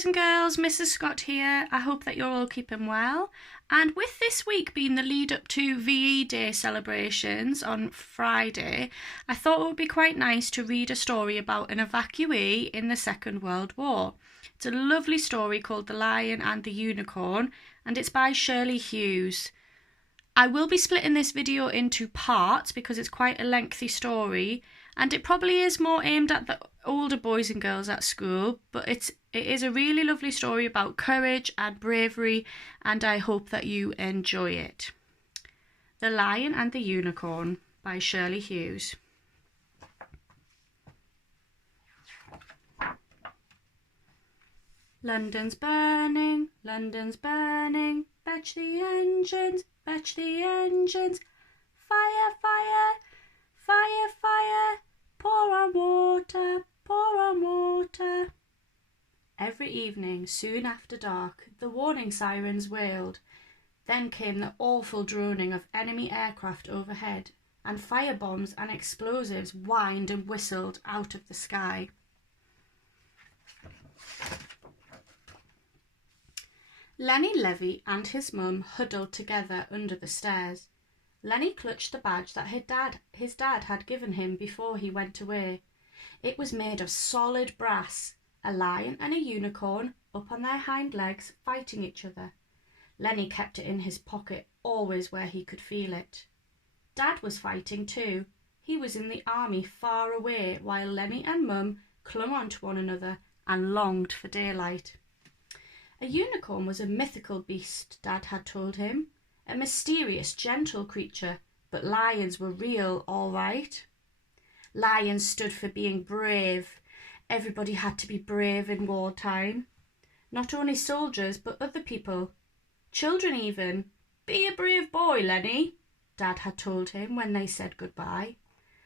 boys and girls, Mrs. Scott here. I hope that you're all keeping well. And with this week being the lead up to VE Day celebrations on Friday, I thought it would be quite nice to read a story about an evacuee in the Second World War. It's a lovely story called The Lion and the Unicorn, and it's by Shirley Hughes. I will be splitting this video into parts because it's quite a lengthy story, and it probably is more aimed at the older boys and girls at school, but it is a really lovely story about courage and bravery, and I hope that you enjoy it. The Lion and the Unicorn by Shirley Hughes. London's burning, fetch the engines, fire, fire, fire, fire, pour on water, pour on water. Every evening, soon after dark, the warning sirens wailed. Then came the awful droning of enemy aircraft overhead, and fire bombs and explosives whined and whistled out of the sky. Lenny Levy and his mum huddled together under the stairs. Lenny clutched the badge that his dad had given him before he went away. It was made of solid brass, a lion and a unicorn up on their hind legs fighting each other. Lenny kept it in his pocket, always where he could feel it. Dad was fighting too. He was in the army far away, while Lenny and Mum clung on to one another and longed for daylight. A unicorn was a mythical beast, Dad had told him. A mysterious, gentle creature, but lions were real, all right. Lions stood for being brave. Everybody had to be brave in wartime. Not only soldiers, but other people. Children even. Be a brave boy, Lenny, Dad had told him when they said goodbye.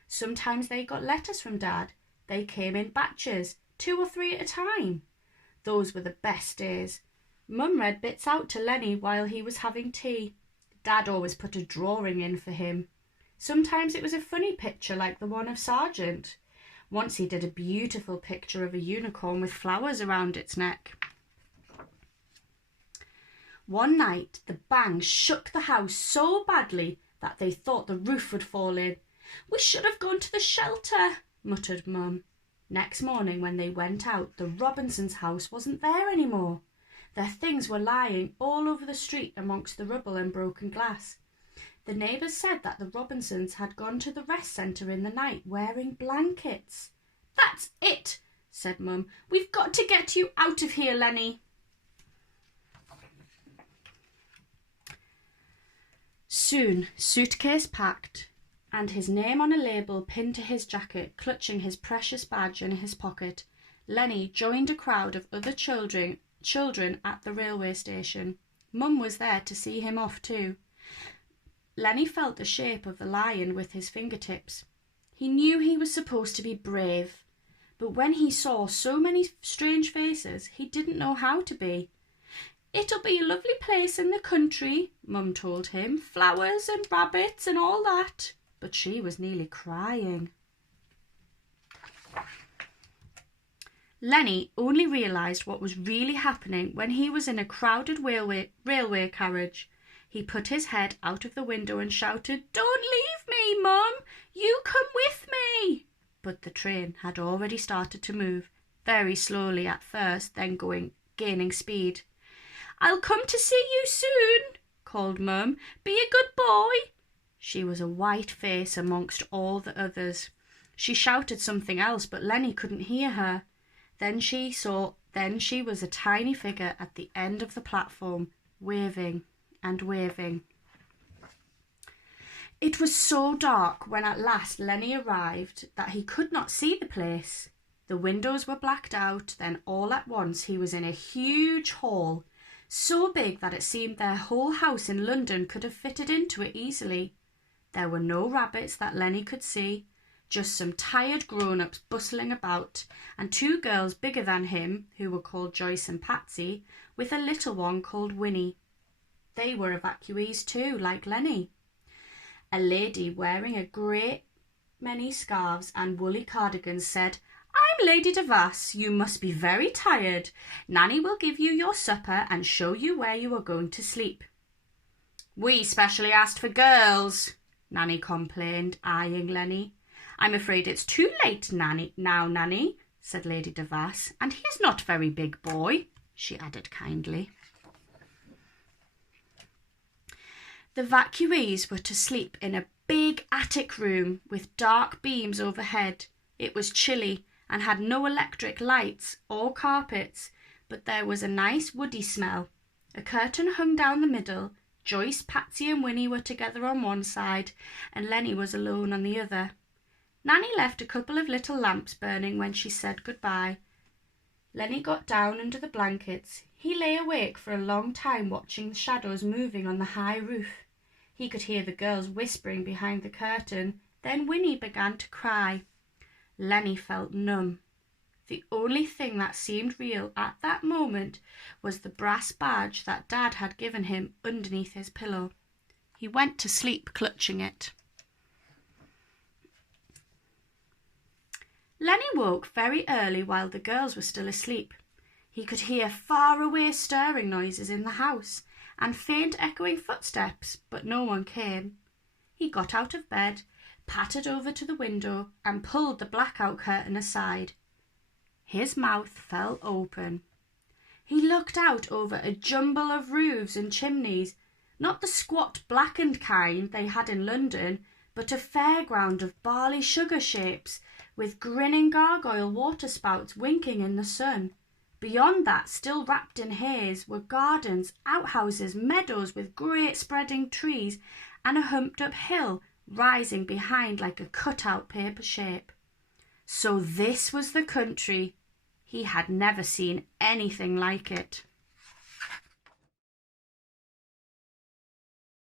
Sometimes they got letters from Dad. They came in batches, 2 or 3 at a time. Those were the best days. Mum read bits out to Lenny while he was having tea. Dad always put a drawing in for him. Sometimes it was a funny picture like the one of Sergeant. Once he did a beautiful picture of a unicorn with flowers around its neck. One night the bang shook the house so badly that they thought the roof would fall in. "We should have gone to the shelter," muttered Mum. Next morning when they went out, the Robinsons' house wasn't there anymore. Their things were lying all over the street amongst the rubble and broken glass. The neighbours said that the Robinsons had gone to the rest centre in the night wearing blankets. "That's it," said Mum. "We've got to get you out of here, Lenny." Soon, suitcase packed, and his name on a label pinned to his jacket, clutching his precious badge in his pocket, Lenny joined a crowd of other children at the railway station. Mum was there to see him off too. Lenny felt the shape of the lion with his fingertips. He knew he was supposed to be brave, but when he saw so many strange faces, he didn't know how to be. "It'll be a lovely place in the country," Mum told him. "Flowers and rabbits and all that." But she was nearly crying. Lenny only realised what was really happening when he was in a crowded railway carriage. He put his head out of the window and shouted, "Don't leave me, Mum! You come with me!" But the train had already started to move, very slowly at first, then gaining speed. "I'll come to see you soon," called Mum. "Be a good boy." She was a white face amongst all the others. She shouted something else, but Lenny couldn't hear her. Then she was a tiny figure at the end of the platform, waving and waving. It was so dark when at last Lenny arrived that he could not see the place. The windows were blacked out, then all at once he was in a huge hall, so big that it seemed their whole house in London could have fitted into it easily. There were no rabbits that Lenny could see, just some tired grown-ups bustling about, and 2 girls bigger than him, who were called Joyce and Patsy, with a little one called Winnie. They were evacuees too, like Lenny. A lady wearing a great many scarves and woolly cardigans said, I'm Lady Devas. You must be very tired. Nanny will give you your supper and show you where you are going to sleep." "We specially asked for girls," Nanny complained, eyeing Lenny. "I'm afraid it's too late, Nanny," said Lady Devas, "and he's not a very big boy," she added kindly. The evacuees were to sleep in a big attic room with dark beams overhead. It was chilly and had no electric lights or carpets, but there was a nice woody smell. A curtain hung down the middle. Joyce, Patsy and Winnie were together on one side, and Lenny was alone on the other. Nanny left a couple of little lamps burning when she said goodbye. Lenny got down under the blankets. He lay awake for a long time watching the shadows moving on the high roof. He could hear the girls whispering behind the curtain. Then Winnie began to cry. Lenny felt numb. The only thing that seemed real at that moment was the brass badge that Dad had given him underneath his pillow. He went to sleep clutching it. Lenny woke very early while the girls were still asleep. He could hear far-away stirring noises in the house and faint echoing footsteps, but no one came. He got out of bed, pattered over to the window and pulled the blackout curtain aside. His mouth fell open. He looked out over a jumble of roofs and chimneys, not the squat blackened kind they had in London, but a fairground of barley sugar shapes with grinning gargoyle waterspouts winking in the sun. Beyond that, still wrapped in haze, were gardens, outhouses, meadows with great spreading trees, and a humped-up hill rising behind like a cut-out paper shape. So this was the country. He had never seen anything like it.